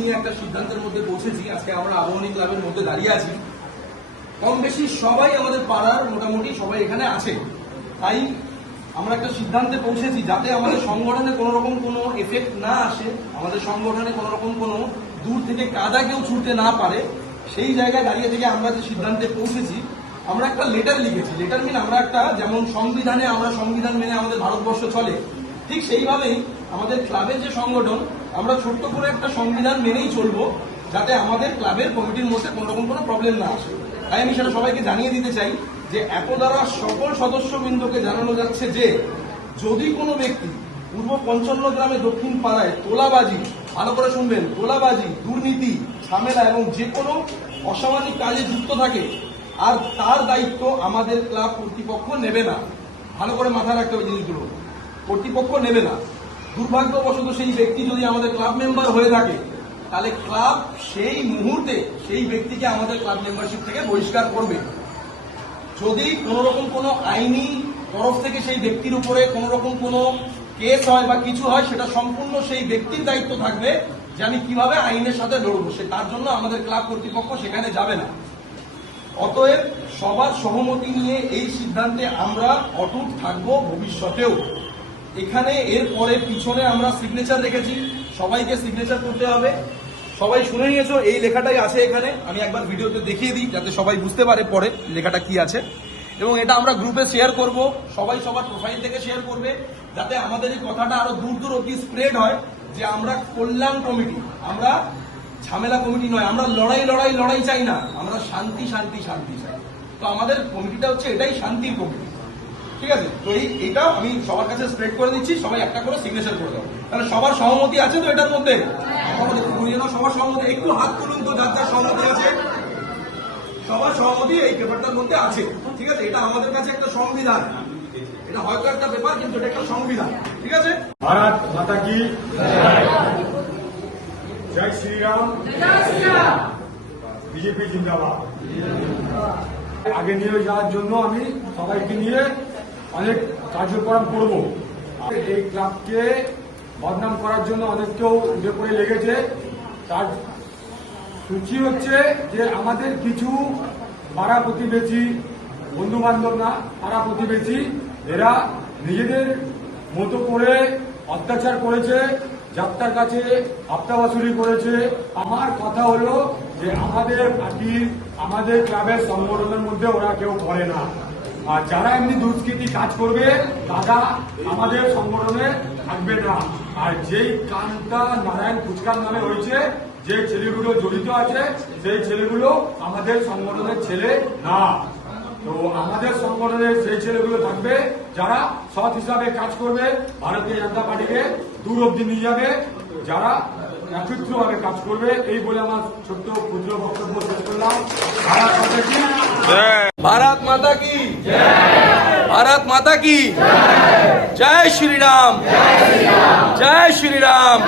নিয়ে একটা সিদ্ধান্তের মধ্যে পৌঁছেছি। আজকে আমরা আবাহনী ক্লাবের মধ্যে দাঁড়িয়ে আছি। কম বেশি সবাই আমাদের পাড়ার মোটামুটি সবাই এখানে আছে। তাই আমরা একটা সিদ্ধান্তে পৌঁছেছি যাতে আমাদের সংগঠনে কোনো রকম কোনো এফেক্ট না আসে, আমাদের সংগঠনে কোনো রকম কোনো দূর থেকে কাদা কেউ ছুটতে না পারে, সেই জায়গায় দাঁড়িয়ে থেকে আমরা যে সিদ্ধান্তে পৌঁছেছি, আমরা একটা লেটার লিখেছি। লেটার মিন আমরা একটা, যেমন সংবিধানে আমরা সংবিধান মেনে আমাদের ভারতবর্ষ চলে, ঠিক সেইভাবেই আমাদের ক্লাবের যে সংগঠন, আমরা ছোট্ট করে একটা সংবিধান মেনেই চলবো, যাতে আমাদের ক্লাবের কমিটির মধ্যে কোনো রকম কোনো প্রবলেম না আসে। তাই আমি সেটা সবাইকে জানিয়ে দিতে চাই যে এত দ্বারা সকল সদস্যবৃন্দকে জানানো যাচ্ছে যে যদি কোনো ব্যক্তি পূর্ব 55 গ্রামে দক্ষিণ পাড়ায় তোলাবাজি, ভালো করে শুনবেন, তোলাবাজি, দুর্নীতি, ঝামেলা এবং যে কোনো অসামাজিক কাজে যুক্ত থাকে, আর তার দায়িত্ব আমাদের ক্লাব কর্তৃপক্ষ নেবে না। ভালো করে মাথায় রাখতে হবে জিনিসগুলো, কর্তৃপক্ষ নেবে না। দুর্ভাগ্যবশত সেই ব্যক্তি যদি আমাদের ক্লাব মেম্বার হয়ে থাকে, তাহলে ক্লাব সেই মুহূর্তে সেই ব্যক্তিকে আমাদের ক্লাব মেম্বারশিপ থেকে বহিষ্কার করবে। যদি কোনো রকম কোনো আইনি তরফ থেকে সেই ব্যক্তির উপরে কোনো রকম কোনো কেস হয় বা কিছু হয়, সেটা সম্পূর্ণ সেই ব্যক্তির দায়িত্ব থাকবে যে আমি কিভাবে আইনের সাথে লড়বো, সে তার জন্য আমাদের ক্লাব কর্তৃপক্ষ সেখানে যাবে না। অতএব সবার সহমতি নিয়ে এই সিদ্ধান্তে আমরা অটুট থাকবো ভবিষ্যতেও। এখানে এরপরে পিছনে আমরা সিগনেচার রেখেছি, সবাইকে সিগনেচার করতে হবে। সবাই শুনে নিয়েছো, এই লেখাটাই আছে এখানে। আমি একবার ভিডিওতে দেখিয়ে দিই যাতে সবাই বুঝতে পারে পরে লেখাটা কি আছে। এবং এটা আমরা গ্রুপে শেয়ার করব, সবাই সবার প্রোফাইল থেকে শেয়ার করবে, যাতে আমাদের এই কথাটা আরো দূর দূর অব্দি স্প্রেড হয় যে আমরা কল্যাণ কমিটি, আমরা ঝামেলা কমিটি নয়, আমরা লড়াই চাই না, আমরা শান্তি চাই। তো আমাদের কমিটিটা হচ্ছে এটাই শান্তির কমিটি, ঠিক আছে? তো এইটা আমি সবার কাছে স্প্রেড করে দিচ্ছি, সবাই একটা করে সিগনেচার করে দাও। তাহলে সবার সহমতি আছে তো এটার মধ্যে? সবার সহমতি, একটু হাত তুলুন তো যার যার সহমতি আছে। সবার সহমতি এই পেপারটার মধ্যে আছে, ঠিক আছে? এটা আমাদের কাছে একটা সংবিধান, এটা হয়তো একটা পেপার কিন্তু এটা একটা সংবিধান, ঠিক আছে? ভারত মাতা কি জয় শ্রীরাম, বিজেপি জিন্দাবাদ। আগে নিয়ে যাওয়ার জন্য আমি সবাইকে নিয়ে অনেক কার্যক্রম করব। এই ক্লাবকে বদনাম করার জন্য অনেক কেউ উঠে পড়ে লেগেছে। তার সূচি হচ্ছে যে আমাদের কিছু পাড়া প্রতিবেশী, বন্ধু বান্ধব না, পাড়া প্রতিবেশী, এরা নিজেদের মতো করে অত্যাচার করেছে, যাত্রার কাছে হপ্তা বাসুরি করেছে। আমার কথা হলো যে আমাদের পার্টির, আমাদের ক্লাবের সংগঠনের মধ্যে ওরা কেউ করে না। আর যারা এমনি দুষ্কৃতি কাজ করবে তারা আমাদের সংগঠনে থাকবে না। আর যেই কানটা নারায়ণ ফুচকার নামে হয়েছে, যে ছেলেগুলো জড়িত আছে, সেই ছেলেগুলো আমাদের সংগঠনের ছেলে না। তো আমাদের সংগঠনের সেই ছেলেগুলো থাকবে যারা সৎ হিসাবে কাজ করবে, ভারতীয় জনতা পার্টিকে দূর অব্দি নিয়ে যাবে, যারা একত্রভাবে কাজ করবে। এই বলে আমার ছোট্ট ক্ষুদ্র বক্তব্য শেষ করলাম। भारत माता की भारत माता की जय श्री राम, जय श्री राम।